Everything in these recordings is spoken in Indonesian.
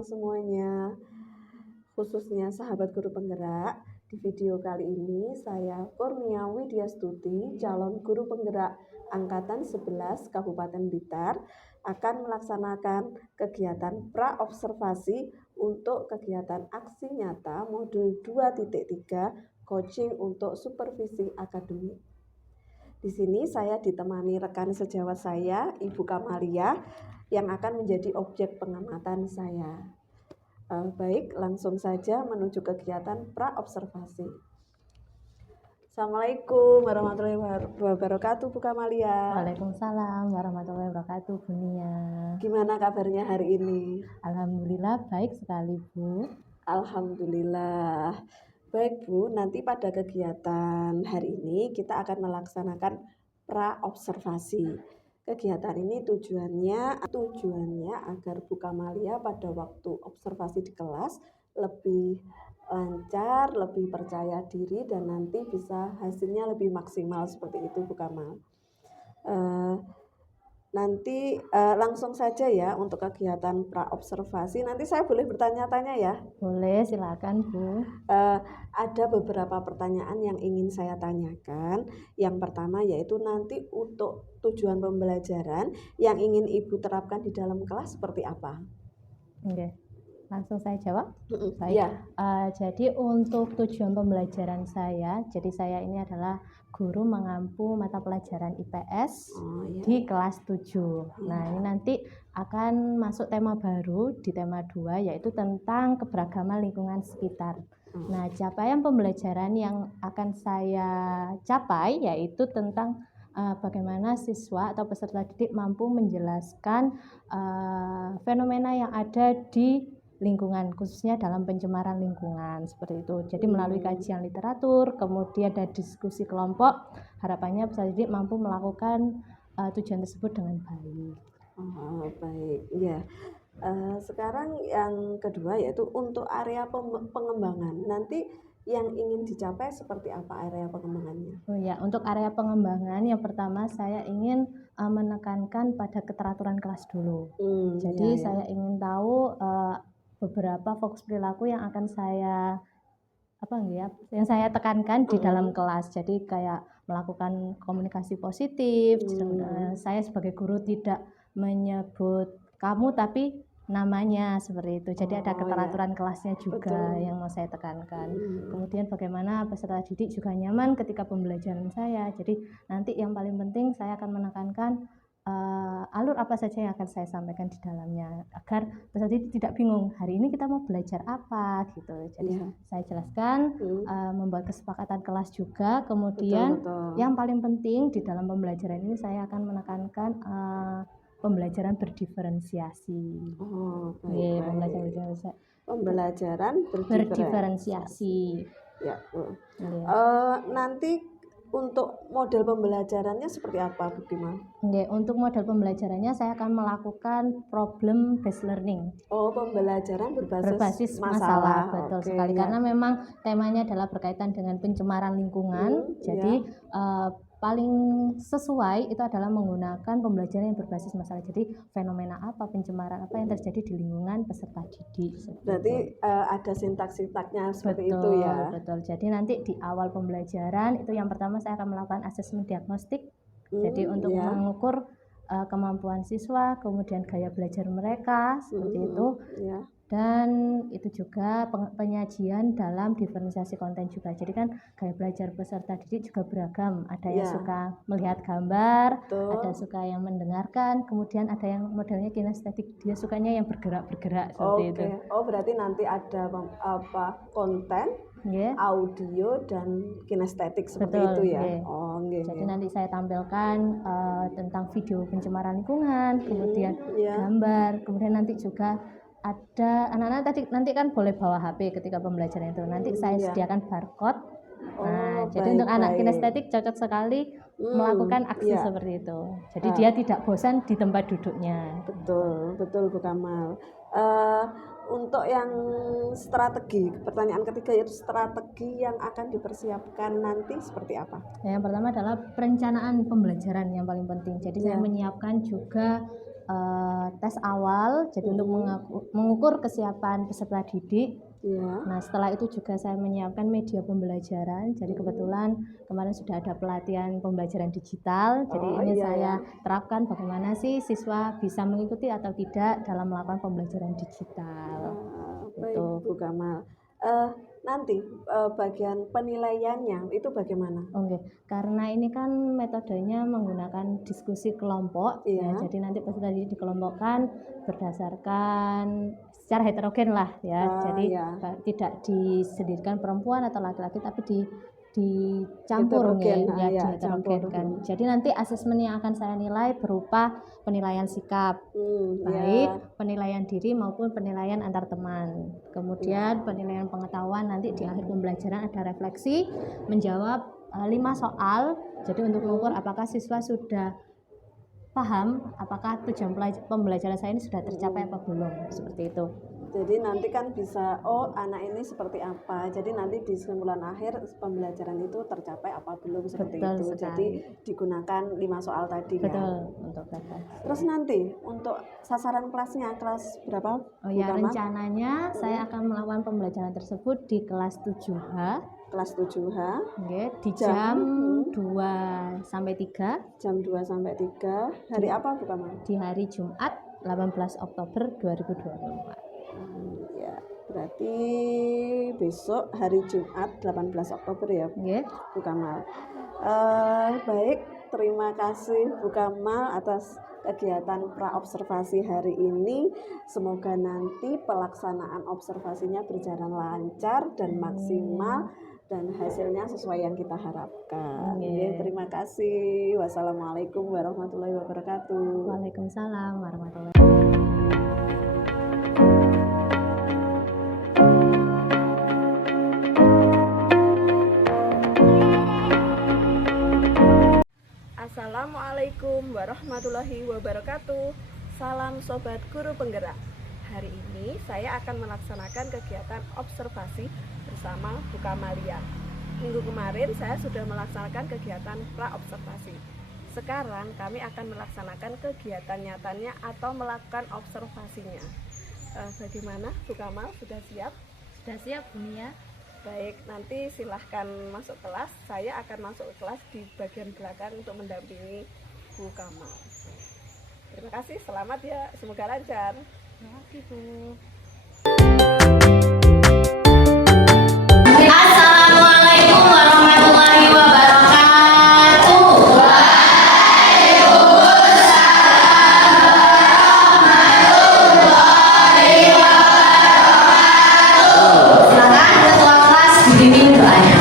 teman-teman semuanya, khususnya sahabat guru penggerak. Di video kali ini saya Kurnia Widyastuti, calon guru penggerak Angkatan 11 Kabupaten Blitar, akan melaksanakan kegiatan pra-observasi untuk kegiatan aksi nyata modul 2.3 coaching untuk supervisi akademik. Di sini saya ditemani rekan sejawat saya, Ibu Kamalia, yang akan menjadi objek pengamatan saya. Baik, langsung saja menuju kegiatan pra-observasi. Assalamualaikum warahmatullahi wabarakatuh, Bu Kamalia. Waalaikumsalam warahmatullahi wabarakatuh, Bu Nia. Gimana kabarnya hari ini? Alhamdulillah baik sekali, Bu. Alhamdulillah. Baik, Bu, nanti pada kegiatan hari ini kita akan melaksanakan pra-observasi. Kegiatan ini tujuannya agar Bu Kamalia pada waktu observasi di kelas lebih lancar, lebih percaya diri, dan nanti bisa hasilnya lebih maksimal seperti itu, Bu Kamal. Nanti langsung saja ya untuk kegiatan pra-observasi. Nanti saya boleh bertanya-tanya ya? Boleh, silakan, Bu. Ada beberapa pertanyaan yang ingin saya tanyakan. Yang pertama yaitu nanti untuk tujuan pembelajaran yang ingin Ibu terapkan di dalam kelas seperti apa? Oke, langsung saya jawab. Baik. Ya. Jadi untuk tujuan pembelajaran saya, jadi saya ini adalah guru mengampu mata pelajaran IPS di kelas 7. Nah, ini nanti akan masuk tema baru di tema 2 yaitu tentang keberagaman lingkungan sekitar. Nah, capaian pembelajaran yang akan saya capai yaitu tentang bagaimana siswa atau peserta didik mampu menjelaskan fenomena yang ada di lingkungan, khususnya dalam pencemaran lingkungan seperti itu. Jadi melalui kajian literatur, kemudian ada diskusi kelompok, harapannya peserta didik mampu melakukan tujuan tersebut dengan baik. Baik, ya. Sekarang yang kedua yaitu untuk area pengembangan. Nanti yang ingin dicapai seperti apa area pengembangannya? Oh ya, untuk area pengembangan yang pertama saya ingin menekankan pada keteraturan kelas dulu. Jadi saya ingin tahu beberapa fokus perilaku yang akan saya yang saya tekankan di dalam kelas. Jadi kayak melakukan komunikasi positif. Saya sebagai guru tidak menyebut kamu tapi namanya seperti itu. Jadi ada keteraturan kelasnya juga yang mau saya tekankan. Kemudian bagaimana peserta didik juga nyaman ketika pembelajaran saya. Jadi nanti yang paling penting saya akan menekankan alur apa saja yang akan saya sampaikan di dalamnya agar peserta didik tidak bingung hari ini kita mau belajar apa gitu. Jadi saya jelaskan, membuat kesepakatan kelas juga. Kemudian yang paling penting di dalam pembelajaran ini saya akan menekankan pembelajaran berdiferensiasi. Pembelajaran berdiferensiasi. Ya. Nanti untuk model pembelajarannya seperti apa, Bu Bima? Untuk model pembelajarannya saya akan melakukan problem based learning. Pembelajaran berbasis masalah. Betul sekali. Karena memang temanya adalah berkaitan dengan pencemaran lingkungan. Jadi paling sesuai itu adalah menggunakan pembelajaran yang berbasis masalah. Jadi fenomena apa, pencemaran apa yang terjadi di lingkungan peserta didik. Berarti ada sintak-sintaknya seperti itu ya? Betul. Jadi nanti di awal pembelajaran itu yang pertama saya akan melakukan asesmen diagnostik. Jadi untuk mengukur kemampuan siswa, kemudian gaya belajar mereka seperti itu. Dan itu juga penyajian dalam diferensiasi konten juga. Jadi kan gaya belajar peserta didik juga beragam. Ada yang suka melihat gambar, ada suka yang mendengarkan, kemudian ada yang modelnya kinestetik, dia sukanya yang bergerak-bergerak seperti itu. Berarti nanti ada konten, audio dan kinestetik seperti itu ya. Jadi nanti saya tampilkan tentang video pencemaran lingkungan, kemudian gambar, kemudian nanti juga ada anak-anak nanti kan boleh bawa HP ketika pembelajaran itu. Nanti saya sediakan barcode. Jadi untuk anak kinestetik cocok sekali melakukan aksi seperti itu. Jadi dia tidak bosan di tempat duduknya. Betul Bu Kamal. Untuk yang strategi, pertanyaan ketiga yaitu strategi yang akan dipersiapkan nanti seperti apa? Yang pertama adalah perencanaan pembelajaran yang paling penting. Jadi saya menyiapkan juga tes awal, jadi untuk mengukur kesiapan peserta didik. Ya. Nah, setelah itu juga saya menyiapkan media pembelajaran. Jadi kebetulan kemarin sudah ada pelatihan pembelajaran digital. Jadi ini saya terapkan bagaimana sih siswa bisa mengikuti atau tidak dalam melakukan pembelajaran digital. Baik, Bu Kamal. Nanti bagian penilaiannya itu bagaimana? Oke, karena ini kan metodenya menggunakan diskusi kelompok, ya. Jadi nanti peserta didik dikelompokkan berdasarkan secara heterogen lah, ya. Jadi tidak disendirikan perempuan atau laki-laki, tapi dicampur heterogen. Jadi nanti asesmen yang akan saya nilai berupa penilaian sikap, baik penilaian diri maupun penilaian antar teman. Kemudian penilaian pengetahuan, nanti di akhir pembelajaran ada refleksi menjawab 5 soal. Jadi untuk mengukur apakah siswa sudah paham apakah tujuan pembelajaran saya ini sudah tercapai apa belum, seperti itu. Jadi nanti kan bisa, anak ini seperti apa. Jadi nanti di kesimpulan akhir pembelajaran itu tercapai apa belum, seperti itu. Sekali. Jadi digunakan 5 soal tadi. Betul, untuk refleksi. Terus nanti untuk sasaran kelasnya kelas berapa? Rencananya saya akan melakukan pembelajaran tersebut di kelas 7H. Kelas 7H. Di jam 2 sampai 3. Jam 2 sampai 3. Hari apa Bu Kamal? Di hari Jumat 18 Oktober 2024. Ya, berarti besok hari Jumat 18 Oktober ya, Bu Kamal. Baik, terima kasih Bu Kamal atas kegiatan praobservasi hari ini. Semoga nanti pelaksanaan observasinya berjalan lancar dan maksimal dan hasilnya sesuai yang kita harapkan. Terima kasih. Wassalamualaikum warahmatullahi wabarakatuh. Waalaikumsalam warahmatullahi wabarakatuh. Assalamualaikum warahmatullahi wabarakatuh. Salam Sobat Guru Penggerak. Hari ini saya akan melaksanakan kegiatan observasi bersama Bu Kamalia. Minggu kemarin saya sudah melaksanakan kegiatan pra-observasi. Sekarang kami akan melaksanakan kegiatan nyatanya atau melakukan observasinya. Bagaimana Bu Kamal, sudah siap? Sudah siap, Bu Nia. Baik, nanti silahkan masuk kelas. Saya akan masuk ke kelas di bagian belakang untuk mendampingi Bu Kamal. Terima kasih, selamat ya, semoga lancar. Terima kasih, Bu. Assalamualaikum warahmatullahi wabarakatuh. Silakan ketua kelas dibimbing doanya.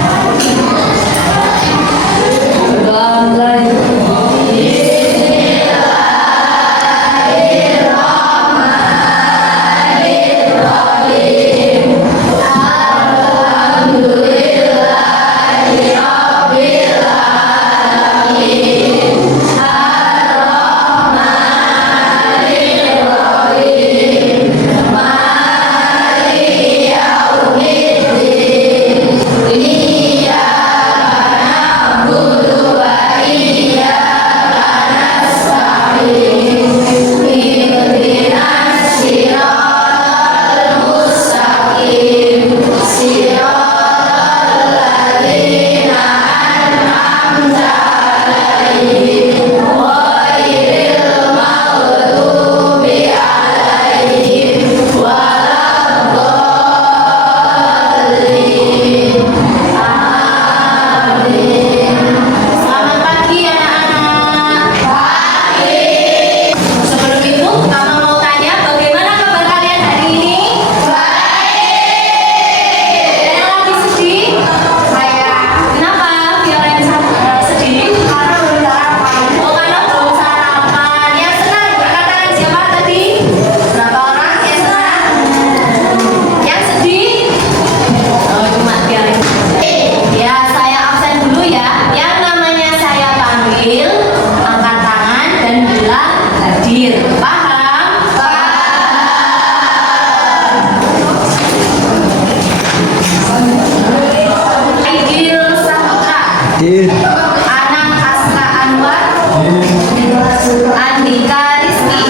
Anang Asra Anwar, Andika Rizky.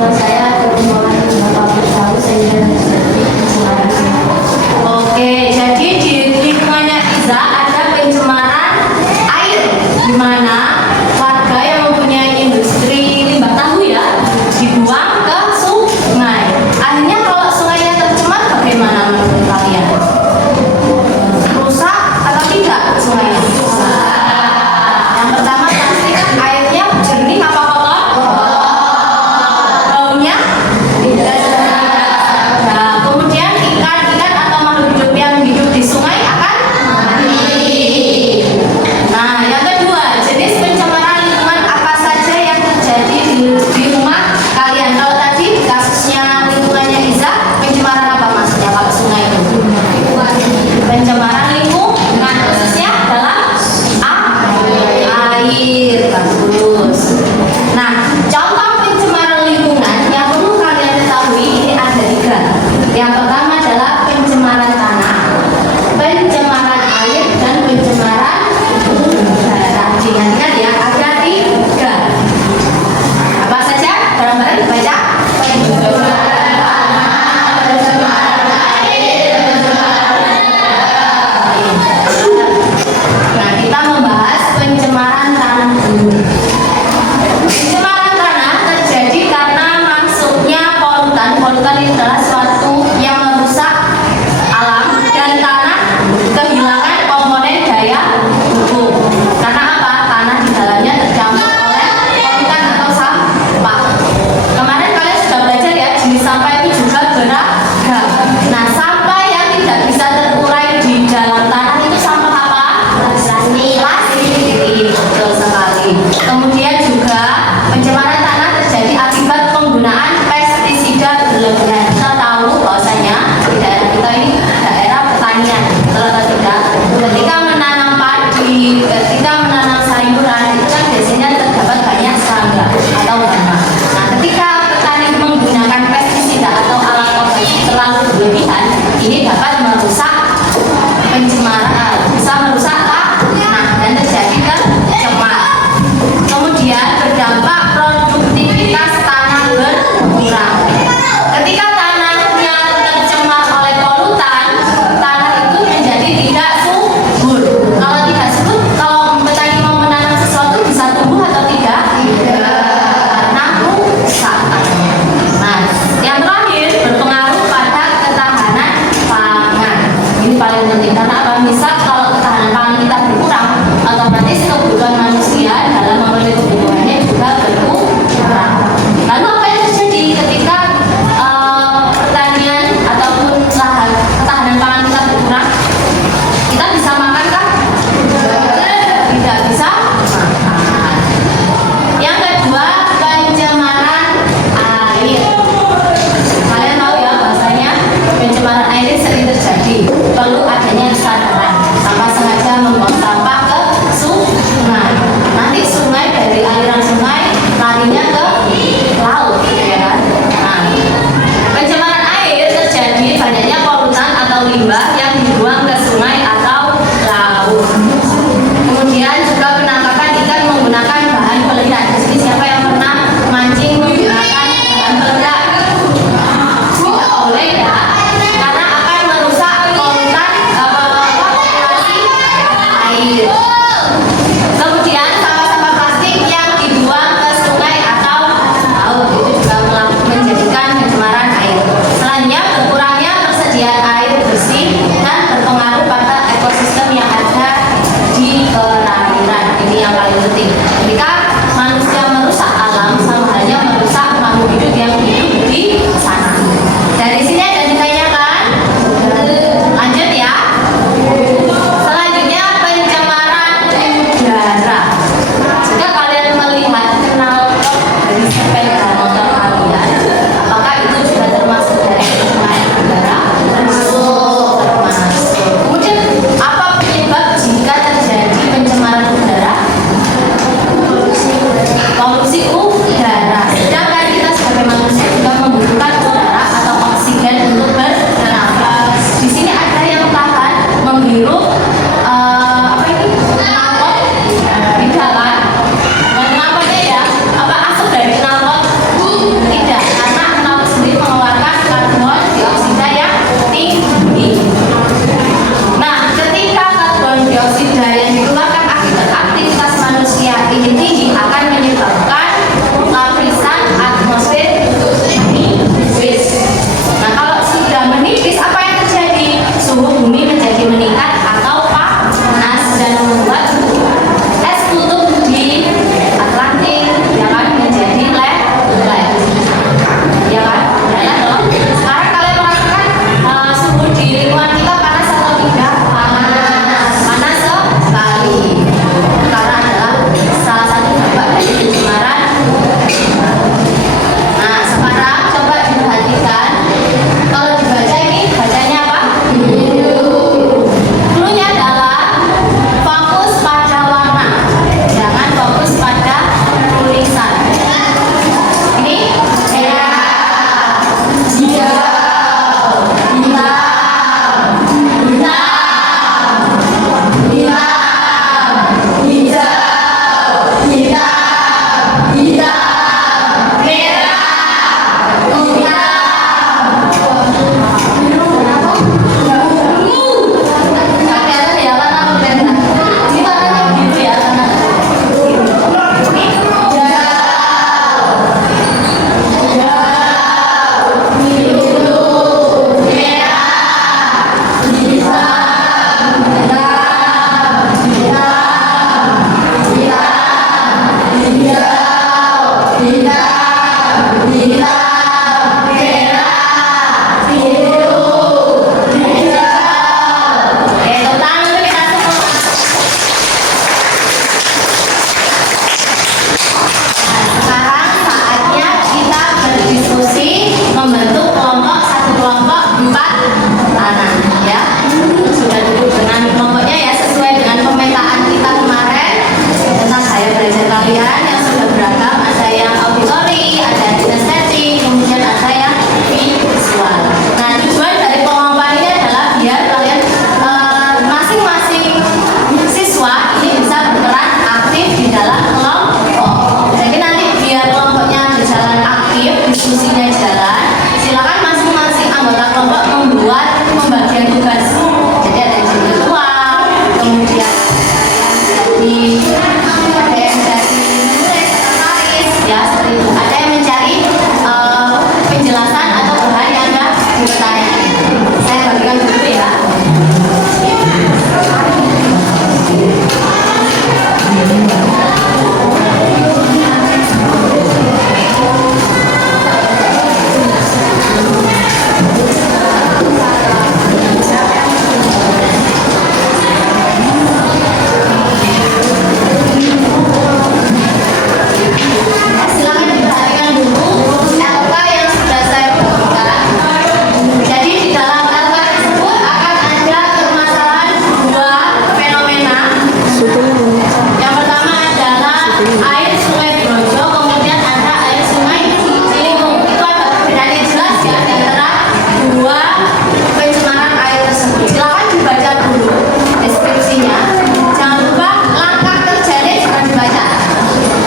teman saya berkembang beberapa bertahu sehingga terjadi pencemaran. Oke, jadi di lingkungannya Iza ada pencemaran air, di mana warga yang mempunyai industri limbah tahu ya dibuang ke sungai. Akhirnya kalau sungainya tercemar bagaimana menurut kalian? Rusak atau tidak sungainya? Yang pertama pastikan airnya jernih apa kotor? Baunya tidak sedap. Nah, kemudian ikan-ikan atau makhluk hidup yang hidup di sungai akan mati. Nah, yang kedua, jenis diskusinya jalan, silakan masing-masing anggota kelompok membuat pembagian tugas. Jadi ada yang jadi ketua, kemudian ada yang jadi menulis, sekretaris, ya seperti itu. Ada yang mencari penjelasan atau bahan yang Anda bertanya. Saya bagikan dulu ya. Silakan diperhatikan dulu LK yang sudah saya bagikan. Jadi di dalam LK tersebut akan ada permasalahan dua fenomena. Yang pertama adalah air sungai Brojo, kemudian ada air sungai Ciliwung. Itu ada perbedaan yang jelas ya di antara dua pencemaran air tersebut. Silakan dibaca dulu deskripsinya. Jangan lupa langkah kerjanya jangan dibaca.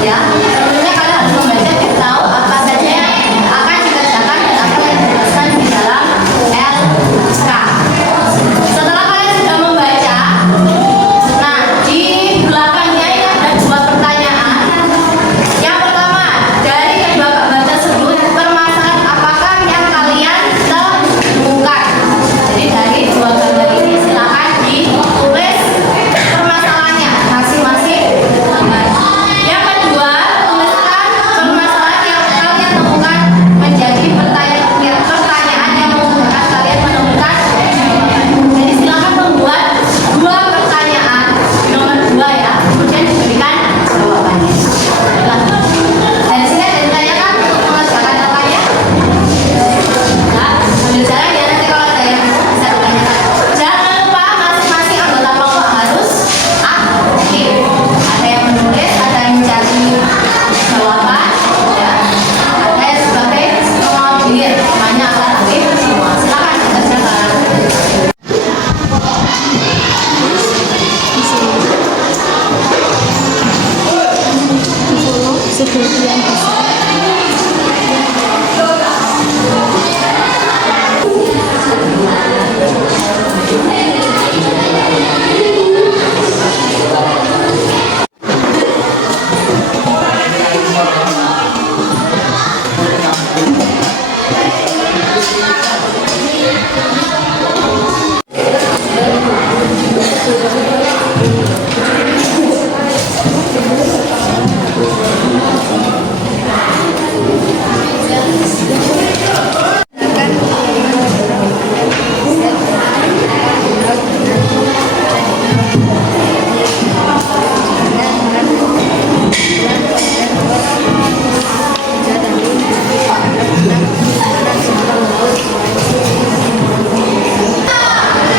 Ya, tentunya kalian harus membaca biar tahu apa saja yang akan dikerjakan dan apa yang dijelaskan di dalam LK. Setelah kalian sudah membaca, nah di belakangnya ini ada dua pertanyaan. Yang pertama, dari kedua gambar tersebut permasalahan apakah yang kalian temukan? Jadi dari dua gambar ini silakan ditulis permasalahannya masing-masing gambar. Yang kedua, tuliskan permasalahan yang kalian temukan menjadi pertanyaan yang memudahkan kalian menemukan jawaban. Jadi silakan membuat dua pertanyaan nomor 2 ya, kemudian diberikan jawabannya. Dari sini ada ditanyakan untuk mengerjakan LK-nya? Nah, sambil jalan ya nanti kalau ada yang bisa ditanyakan. Jangan lupa masing-masing anggota kelompok harus aktif. Ada yang menulis, ada yang mencari jawaban, ya. Ada yang sebagai pengodir, namanya akan aktif semua. Silakan dikerjakan. Sebagian besar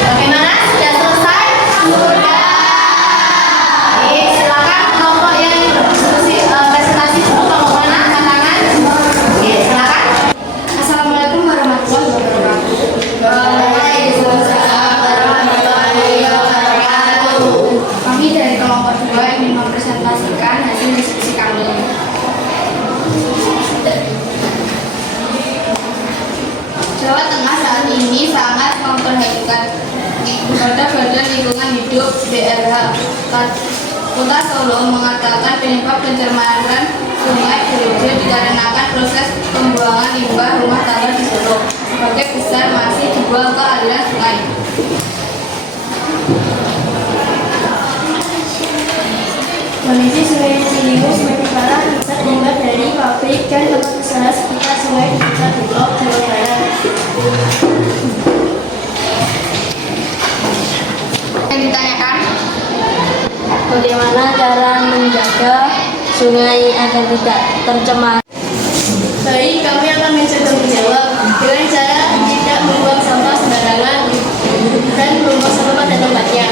Bagaimana? Sudah selesai? Sudah. Baik, silakan kelompok yang berdiskusi presentasi dulu. Kelompok mana? Angkat tangan. Oke, silakan. Assalamualaikum warahmatullahi wabarakatuh. Waalaikumsalam warahmatullahi wabarakatuh. Kami dari kelompok 2 ingin mempresentasikan hasil diskusi kami. Jawa Tengah saat ini sangat memperhatikan kepada Badan Lingkungan Hidup BLH. Kota Solo mengatakan penyebab pencemaran sungai Brojo dikarenakan proses pembuangan limbah rumah tangga di Solo. Sebagai besar masih dibuang ke aliran sungai. Kondisi sungai Ciliwung semakin parah akibat limbah dari pabrik dan tempat usaha sekitar sungai di sekitar Depok, Jawa Barat. Yang ditanyakan, bagaimana cara menjaga sungai agar tidak tercemar? baik, kami akan mencoba menjawab dengan cara tidak membuang sampah sembarangan dan membuang sampah pada tempatnya.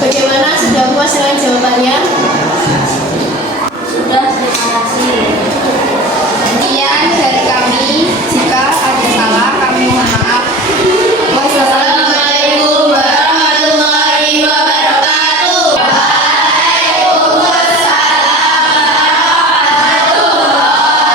Bagaimana, sudah puas dengan jawabannya? Sudah, terima kasih. Sekian dari kami. Jika ada salah, kami mohon maaf. Wassalamualaikum warahmatullahi wabarakatuh. Waalaikumsalam warahmatullahi wabarakatuh.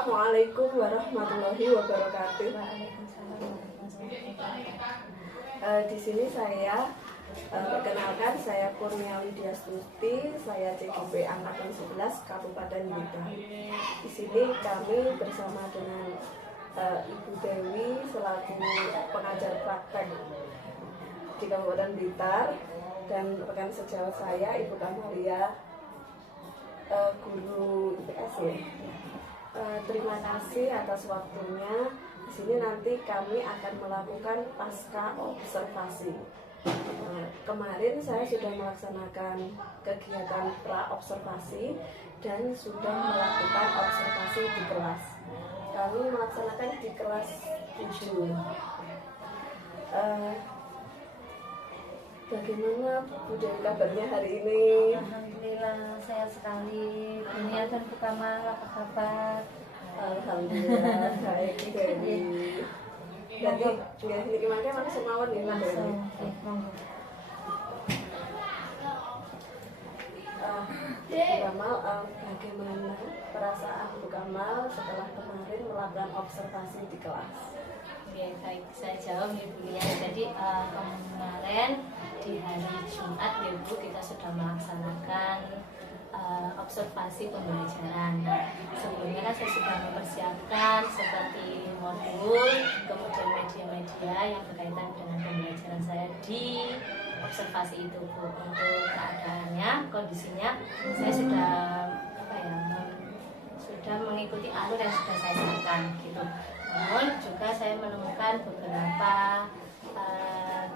Assalamualaikum warahmatullahi wabarakatuh. Di sini saya perkenalkan, saya Kurnia Widyastuti, saya CGP angkatan 11 Kabupaten Blitar. Di sini kami bersama dengan Ibu Dewi selaku pengajar praktek di Kabupaten Blitar dan rekan sejawat saya Ibu Kamalia, guru IPS ya. Terima kasih atas waktunya. Di sini nanti kami akan melakukan pasca observasi. Kemarin saya sudah melaksanakan kegiatan pra observasi dan sudah melakukan observasi di kelas. Kami melaksanakan di kelas 7. Bagaimana Bu Dewi kabarnya hari ini? Alhamdulillah sehat sekali. Dunia dan Bu Kamal, apa kabar? Alhamdulillah baik Dewi. Jadi ini gimana langsung mawon ya Mas Dewi. Bu Kamal, bagaimana perasaan Bu Kamal setelah kemarin melakukan observasi di kelas? Oke, baik, saya jawab ya Bu ya. Jadi kemarin di hari Jumat ya Bu, kita sudah melaksanakan observasi pembelajaran. Sebelumnya kan saya sudah mempersiapkan seperti modul, kemudian media-media yang berkaitan dengan pembelajaran saya di observasi itu Bu. Untuk keadaannya, kondisinya saya sudah sudah mengikuti alur yang sudah saya siapkan gitu. Namun juga saya menemukan beberapa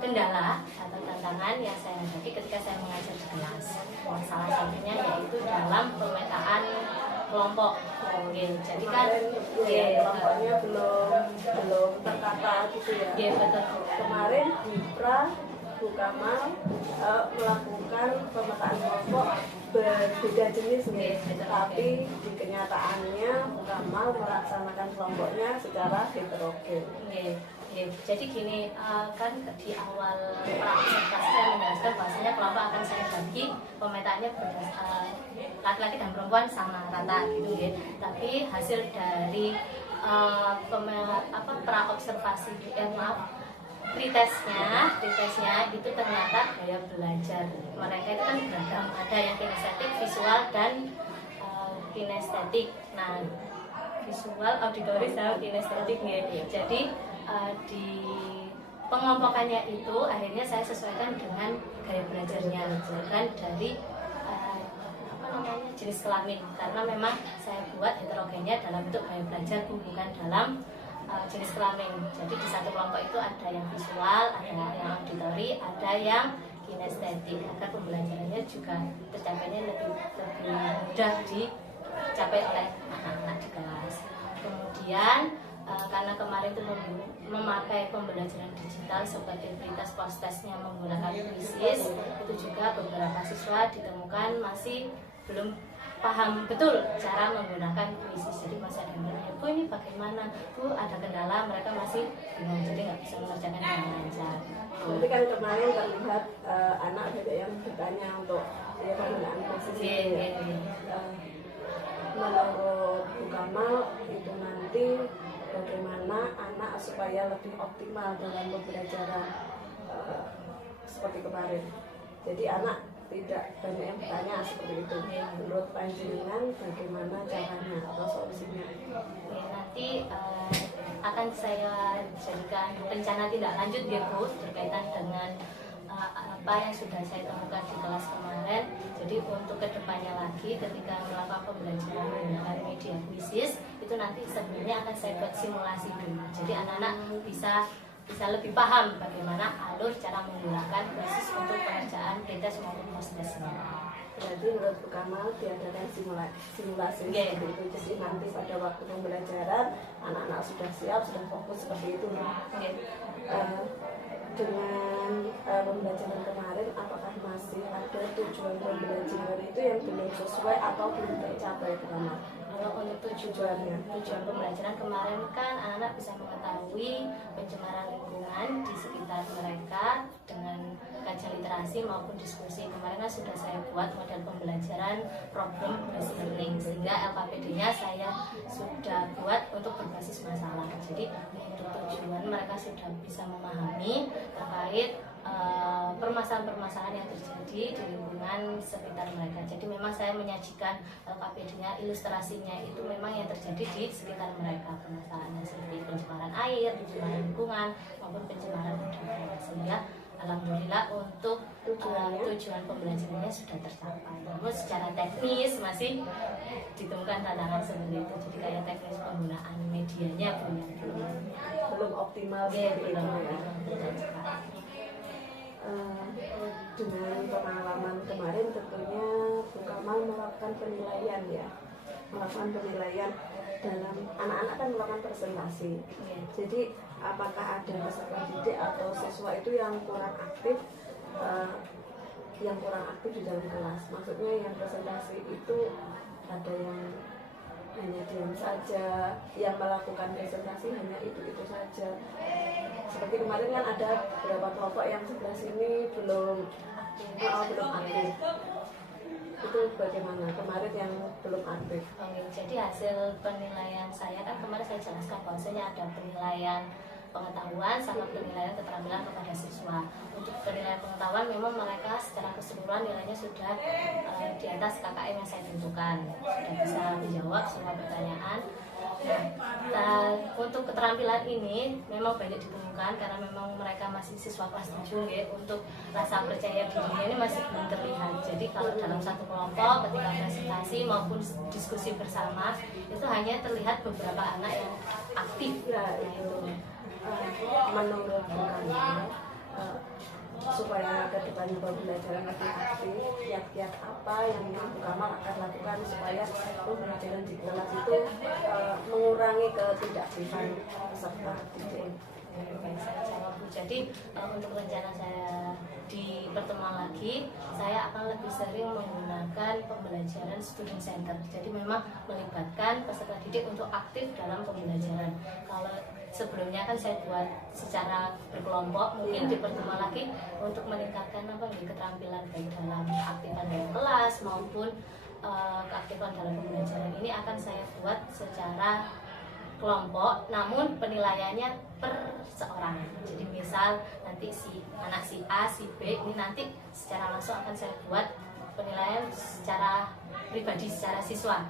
kendala atau tantangan yang saya hadapi ketika saya mengajar di kelas. Salah satunya yaitu dalam pemetaan kelompok. Jadi kan kelompoknya belum tertata gitu ya. Betul. Kemarin di pra Bu Kamal melakukan pemetaan kelompok berbeda jenis nih, tapi di kenyataannya Bu Kamal melaksanakan kelompoknya secara heterogen. Jadi gini, kan di awal pra-observasi saya menjelaskan bahwasanya kelompok akan saya bagi pemetaannya berdasarkan laki-laki dan perempuan sama rata gitu ya. Tapi hasil dari pra-observasi pretestnya itu ternyata gaya belajar mereka itu kan beragam, ada yang kinestetik, visual dan kinestetik. Nah, visual, auditoris sama kinestetik ya. Jadi di pengelompokannya itu akhirnya saya sesuaikan dengan gaya belajarnya, bukan dari jenis kelamin, karena memang saya buat heterogennya dalam bentuk gaya belajar, bukan dalam jenis kelamin. Jadi di satu kelompok itu ada yang visual, ada yang auditori, ada yang kinestetik, agar pembelajarannya juga tercapainya lebih mudah dicapai oleh anak-anak di kelas. Kemudian karena kemarin itu memakai pembelajaran digital seperti pretest post-testnya menggunakan Quizzes, itu juga beberapa siswa ditemukan masih belum paham betul cara menggunakan Quizzes. Jadi masih ada yang bertanya, Bu ini bagaimana? Bu ada kendala, mereka masih bingung, jadi nggak bisa mengerjakan dengan lancar. Tapi kan kemarin terlihat anak banyak yang bertanya untuk penggunaan Quizzes. Menurut Bu Kamal itu nanti bagaimana anak supaya lebih optimal dalam pembelajaran seperti kemarin. Jadi anak tidak banyak yang bertanya seperti itu. Menurut panjenengan bagaimana caranya atau solusinya? Nanti akan saya jadikan rencana tindak lanjut ya Bu, berkaitan dengan apa yang sudah saya temukan di kelas kemarin. Jadi untuk kedepannya lagi ketika melakukan pembelajaran menggunakan media Quizzes itu nanti sebenarnya akan saya buat simulasi dulu. Jadi anak-anak bisa lebih paham bagaimana alur cara menggunakan Quizzes untuk pengerjaan pretest maupun post-testnya. Berarti menurut Bu Kamal diadakan simulasi seperti itu. Jadi nanti pada waktu pembelajaran anak-anak sudah siap, sudah fokus seperti itu. Dengan pembelajaran kemarin, apakah masih ada tujuan pembelajaran itu yang belum sesuai atau belum tercapai Bu Kamal? Kalau untuk tujuan pembelajaran kemarin kan anak-anak bisa mengetahui pencemaran lingkungan di sekitar mereka dengan kajian literasi maupun diskusi. Kemarin kan sudah saya buat model pembelajaran problem based learning, sehingga LKPD-nya saya sudah buat untuk berbasis masalah. Jadi untuk tujuan mereka sudah bisa memahami terkait permasalahan-permasalahan yang terjadi di lingkungan sekitar mereka. Jadi memang saya menyajikan LKPD-nya, ilustrasinya itu memang yang terjadi di sekitar mereka, permasalahannya seperti pencemaran air, pencemaran lingkungan maupun pencemaran udara. Sehingga alhamdulillah untuk tujuan pembelajarannya sudah tercapai. Namun secara teknis masih ditemukan tantangan seperti itu. Jadi kayak teknis penggunaan medianya belum optimal belum seperti itu ya. optimal. Dengan pengalaman kemarin tentunya Bu Kamal melakukan penilaian ya, melakukan penilaian dalam anak-anak kan melakukan presentasi. Jadi apakah ada peserta didik atau siswa itu yang kurang aktif di dalam kelas? Maksudnya yang presentasi itu ada yang hanya diam saja, yang melakukan presentasi hanya itu saja. Seperti kemarin kan ada beberapa kelompok yang sebelah sini belum aktif. Itu bagaimana kemarin yang belum aktif? Jadi hasil penilaian saya kan kemarin saya jelaskan bahwasanya ada penilaian pengetahuan sama penilaian keterampilan kepada siswa. Untuk penilaian pengetahuan memang mereka secara keseluruhan nilainya sudah di atas KKM yang saya tentukan, sudah bisa menjawab semua pertanyaan. Nah, untuk keterampilan ini memang banyak ditemukan karena memang mereka masih siswa kelas 7 ya. Untuk rasa percaya dirinya ini masih belum terlihat. Jadi kalau dalam satu kelompok ketika presentasi maupun diskusi bersama itu hanya terlihat beberapa anak yang aktif lah itu. Menurut Kamal, supaya kedepannya pembelajaran lebih aktif, kiat-kiat apa yang Bu Kamal akan lakukan supaya pembelajaran di kelas itu mengurangi ketidakaktifan peserta didik? Saya jawab Bu. Jadi untuk rencana saya di pertemuan lagi, saya akan lebih sering menggunakan pembelajaran student center. Jadi memang melibatkan peserta didik untuk aktif dalam pembelajaran. Kalau sebelumnya kan saya buat secara berkelompok, mungkin di pertemuan lagi untuk meningkatkan keterampilan baik dalam aktifan dalam kelas maupun keaktifan dalam pembelajaran ini akan saya buat secara kelompok, namun penilaiannya per seorang. Jadi misal nanti anak si A, si B ini nanti secara langsung akan saya buat penilaian secara pribadi, secara siswa.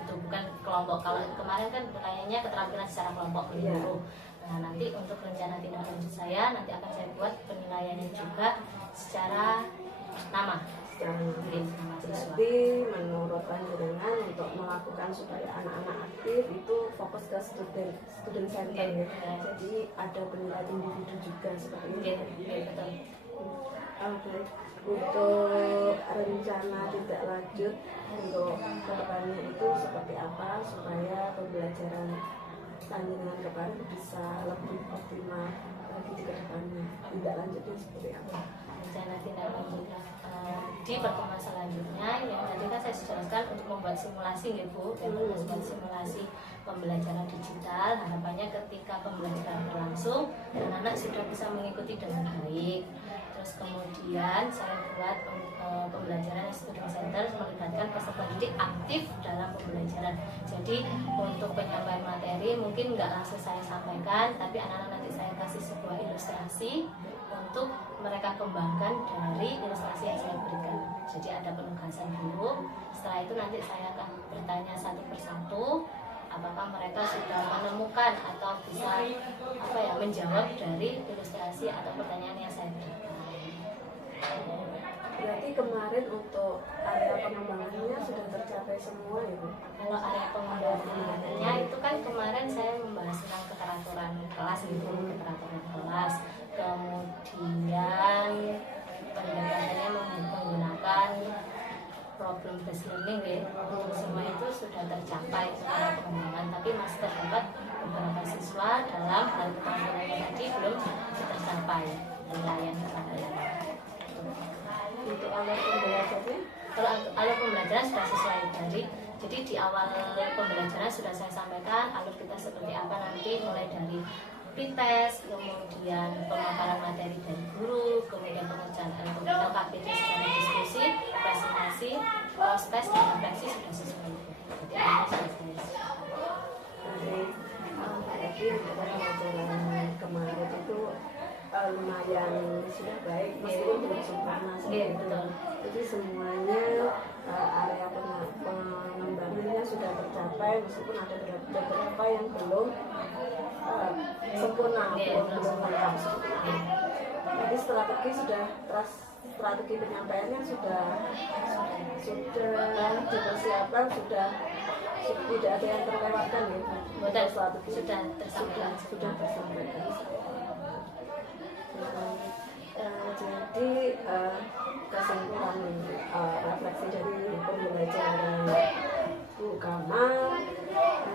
Itu bukan kelompok. Kalau kemarin kan penilaiannya keterampilan secara kelompok menyeluruh. Nah, nanti untuk rencana tindak lanjut saya nanti akan saya buat penilaiannya juga secara nama. Berarti menurut panjenengan untuk melakukan supaya anak-anak aktif itu fokus ke student center ya. Jadi ada penilaian individu juga seperti itu. Betul. Oke. Untuk rencana tindak lanjut untuk kedepannya itu seperti apa supaya pembelajaran panjenengan kemarin bisa lebih optimal lagi di kedepannya? Tindak lanjutnya seperti apa? Rencana tindak lanjut di pertemuan selanjutnya yang nanti kan saya jelaskan untuk membuat simulasi ya Bu, dan membuat simulasi pembelajaran digital. Harapannya ketika pembelajaran berlangsung anak-anak sudah bisa mengikuti dengan baik. Terus kemudian saya buat pembelajaran student center melibatkan peserta didik aktif dalam pembelajaran. Jadi untuk penyampaian materi mungkin nggak langsung saya sampaikan, tapi anak-anak nanti saya kasih sebuah ilustrasi untuk mereka kembangkan dari ilustrasi yang saya berikan. Jadi ada penugasan dulu. Setelah itu nanti saya akan bertanya satu persatu apakah mereka sudah menemukan atau bisa menjawab dari ilustrasi atau pertanyaan yang saya berikan. Berarti kemarin untuk area pengembangannya sudah tercapai semua ya Bu? Kalau area pengembangannya itu kan kemarin saya membahas tentang keteraturan kelas gitu, keteraturan kelas. Kemudian pendekatannya menggunakan problem based learning ya. Untuk semua itu sudah tercapai secara pengembangan, tapi masih terdapat beberapa siswa dalam hal keterampilan tadi belum tercapai penilaian keterampilan. Untuk alat pembelajarannya? Kalau alat pembelajaran sudah sesuai dari Jadi di awal pembelajaran sudah saya sampaikan alur kita seperti apa nanti, mulai dari pretest, kemudian pemaparan materi dari guru, kemudian pengerjaan KPD secara diskusi, presentasi, tes dan refleksi sudah sesuai. Jadi ini selesai. Jadi untuk pembelajaran kemarin itu lumayan sudah baik meskipun belum sempurna seperti itu. Jadi semuanya area pengembangannya sudah tercapai meskipun ada beberapa yang belum sempurna, belum lengkap. Jadi strategi penyampaiannya sudah dipersiapkan, sudah tidak ada yang terlewatkan ya. Strategi sudah tersampaikan. Jadi kesimpulan refleksi dari pembelajaran Bu Kamal,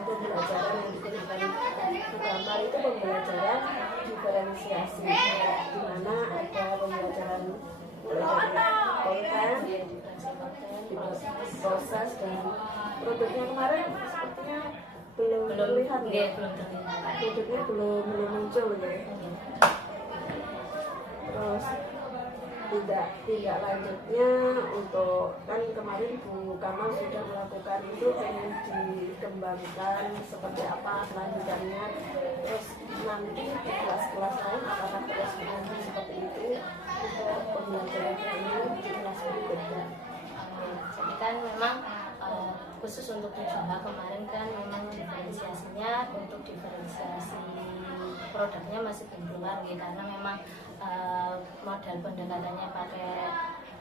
pembelajaran yang digunakan Bu Kamal itu pembelajaran diferensiasi, di mana ada pembelajaran konten, proses dan produknya kemarin sepertinya belum terlihat ya. Produknya belum muncul ya. Terus tidak lanjutnya untuk kan kemarin Bu Kamal sudah melakukan itu, ingin dikembangkan seperti apa kelanjutannya, terus nanti di kelas-kelas lain apakah terus nanti seperti itu untuk pembelajaran ini di kelas berikutnya. Jadi kan memang khusus untuk 7H kemarin kan memang diferensiasinya untuk diferensiasi produknya masih belum keluar ya, karena memang modal pendekatannya pakai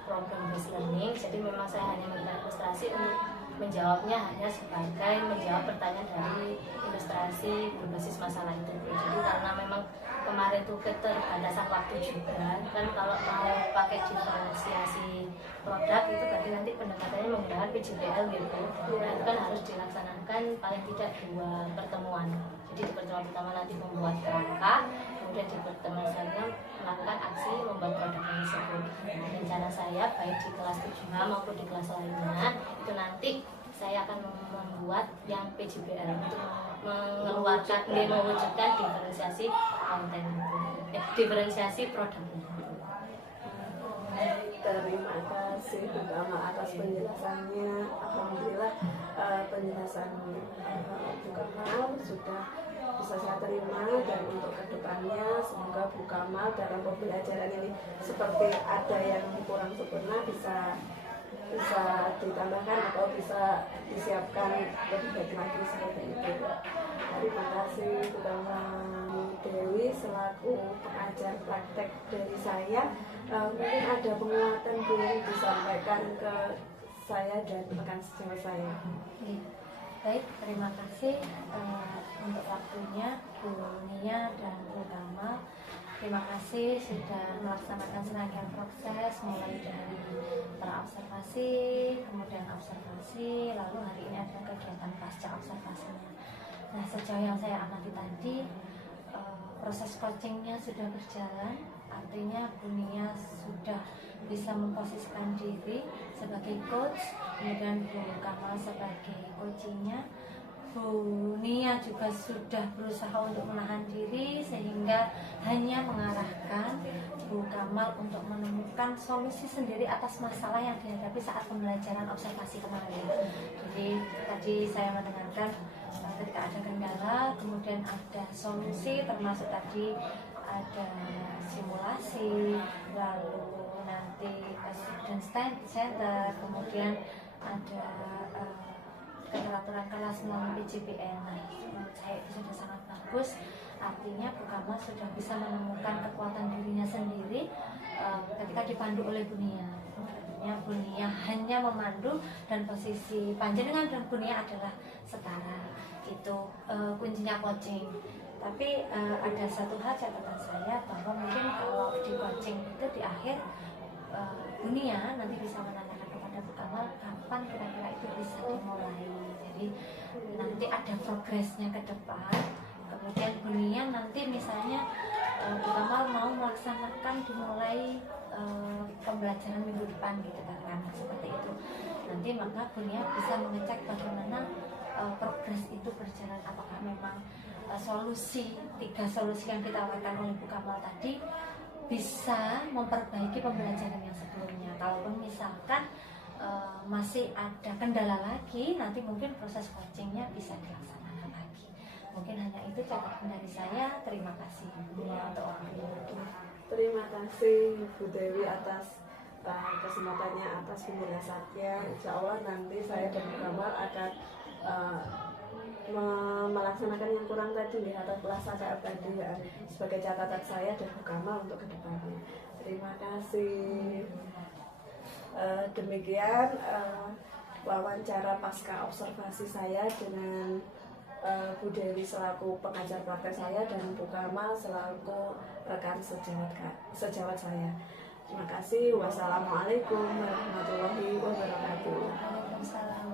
problem based learning. Jadi memang saya hanya memberikan ilustrasi untuk menjawabnya hanya sebagai menjawab pertanyaan dari ilustrasi berbasis masalah itu. Jadi karena memang kemarin itu keterbatasan waktu juga kan, kalau mau pakai diferensiasi produk itu berarti nanti pendekatannya menggunakan PJBL gitu. Nah itu kan harus dilaksanakan paling tidak 2 pertemuan. Jadi di pertemuan pertama nanti membuat kerangka, kemudian di pertemuan selanjutnya melakukan aksi membuat produk tersebut. Nah, rencana saya baik di kelas 7H maupun di kelas lainnya itu nanti saya akan membuat yang PJBL untuk mengeluarkan, mewujudkan diferensiasi konten itu, diferensiasi produknya. Terima kasih Bu Kamal atas penjelasannya. Alhamdulillah penjelasan Bu Kamal sudah bisa saya terima, dan untuk kedepannya semoga Bu Kamal dalam pembelajaran ini seperti ada yang kurang sempurna bisa ditambahkan atau bisa disiapkan lebih baik lagi seperti itu. Terima kasih Bu Kamal Dewi selaku pengajar praktek dari saya. Mungkin ada penguatan yang disampaikan ke saya dan rekan sejawat saya. Baik, terima kasih untuk waktunya Bu Nia dan Bu Kamal. Terima kasih sudah melaksanakan serangkaian proses mulai dari praobservasi, kemudian observasi, lalu hari ini ada kegiatan pasca observasinya. Nah, sejauh yang saya amati tadi, proses coachingnya sudah berjalan, artinya Bu Nia sudah bisa memposisikan diri sebagai coach, kemudian Bu Kamal sebagai coachingnya. Bu Nia juga sudah berusaha untuk menahan diri sehingga hanya mengarahkan Bu Kamal untuk menemukan solusi sendiri atas masalah yang dihadapi saat pembelajaran observasi kemarin. Jadi tadi saya mendengarkan ketika ada kendala, kemudian ada solusi, termasuk tadi ada simulasi, lalu nanti student center, kemudian ada keteraturan kelas melalui PJBL. Nah, menurut saya itu sudah sangat bagus. Artinya Bu Kamal sudah bisa menemukan kekuatan dirinya sendiri ketika dipandu oleh Bu Nia. Artinya Bu Nia hanya memandu dan posisi panjenengan dan Bu Nia adalah setara. Itu kuncinya coaching. Tapi ada satu hal catatan saya bahwa mungkin kalau di coaching itu di akhir Bu Nia nanti bisa menanyakan kepada Bu Kamal kapan kira-kira itu bisa dimulai. Jadi nanti ada progresnya ke depan, kemudian Bunia nanti misalnya Bu Kamal mau melaksanakan dimulai pembelajaran minggu depan gitu kan, seperti itu. Nanti maka Bunia bisa mengecek bagaimana progres itu berjalan, apakah memang tiga solusi yang ditawarkan oleh Bu Kamal tadi bisa memperbaiki pembelajaran yang sebelumnya. Kalaupun misalkan masih ada kendala lagi, nanti mungkin proses coachingnya bisa dilaksanakan lagi. Mungkin hanya itu catatan dari saya. Terima kasih untuk orang tua. Terima kasih Bu Dewi atas kesempatannya, atas penjelasannya. Insya Allah nanti saya dan Bu Kamal akan melaksanakan yang kurang tadi ya, atas kelas KKF tadi ya, sebagai catatan saya dan Bu Kamal untuk kedepannya. Terima kasih. Demikian wawancara pasca observasi saya dengan Bu Dewi selaku pengajar praktek saya dan Bu Kamal selaku rekan sejawat saya. Terima kasih. Wassalamualaikum warahmatullahi wabarakatuh. Waalaikumsalam.